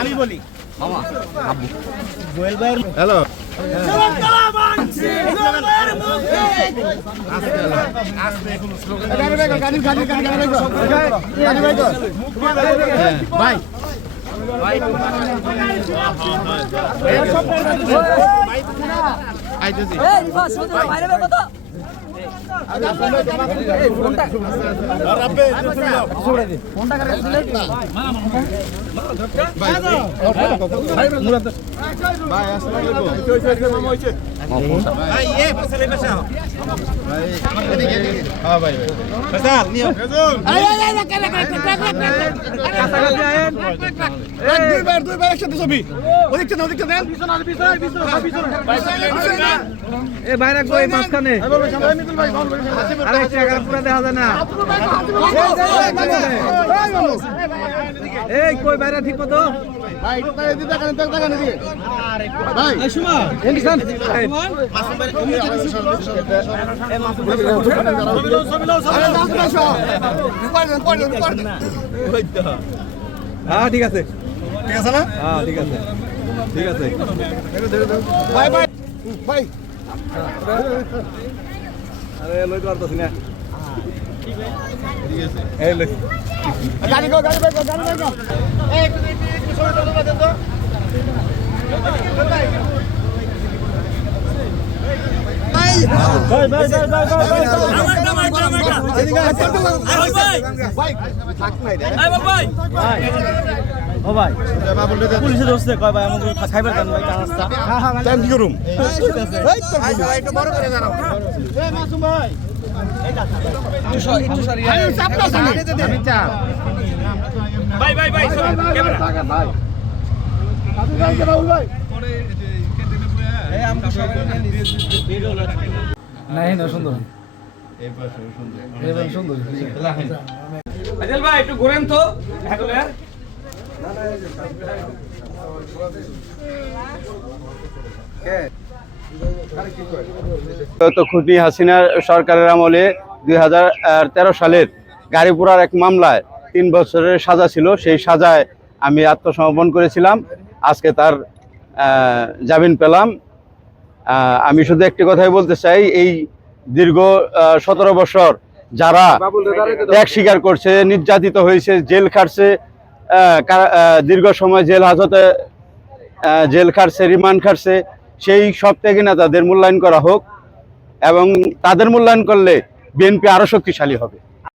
আমি বলি হ্যালো ভাই কই বাইরে ঠিক মতো হ্যাঁ ঠিক আছে ঠিক আছে না হ্যাঁ ঠিক আছে ঠিক আছে বাই বাই বাই আরে লই তো পারতাছি না ঠিক আছে এই লই গাড়ি গো গাড়ি বাইক গাড়ি বাইক এই একটু সময় তো দেন তো ভাই ভাই ভাই ভাই ভাই এদিকে ভাই ভাই থাক নাই রে ভাই ভাই ও ভাই পুলিশে ধরছে কয় ভাই আমাকে খাইবার দেন ভাই রাস্তা হ্যাঁ হ্যাঁ টাইম কি করুম ঠিক আছে এই তো একটু বড় করে দাঁড়াও এই মাসুম ভাই এই দা একটু সরি আমি চাপটা আমি চাপ ভাই ভাই ভাই ক্যামেরা ভাই আপনি ভাই কে রাহুল ভাই পরে কেটে নেব এই আমকে সবাই নিয়ে ভিডিও নাই না সুন্দর এই পাশে সুন্দর এই পাশে সুন্দর আজল ভাই একটু ঘোরেন তো হ্যাগলে খুনি হাসিনা সরকারের আমলে 2013 সালের গাড়ি পোড়ার এক মামলায় 3 বছরের সাজা ছিল। সেই সাজায় আমি আত্মসমর্পণ করেছিলাম। আজকে তার জামিন পেলাম। আমি শুধু একটি কথাই বলতে চাই, এই দীর্ঘ 17 বছর যারা ত্যাগ স্বীকার করছে, নির্যাতিত হয়েছে, জেল খাটছে, দীর্ঘ সময় জেল হাজতে জেল খাটছে, রিমান্ড খাটছে, সেই সব ত্যাগী নেতাদের মূল্যায়ন করা হোক এবং তাদের মূল্যায়ন করলে বিএনপি আরো শক্তিশালী হবে।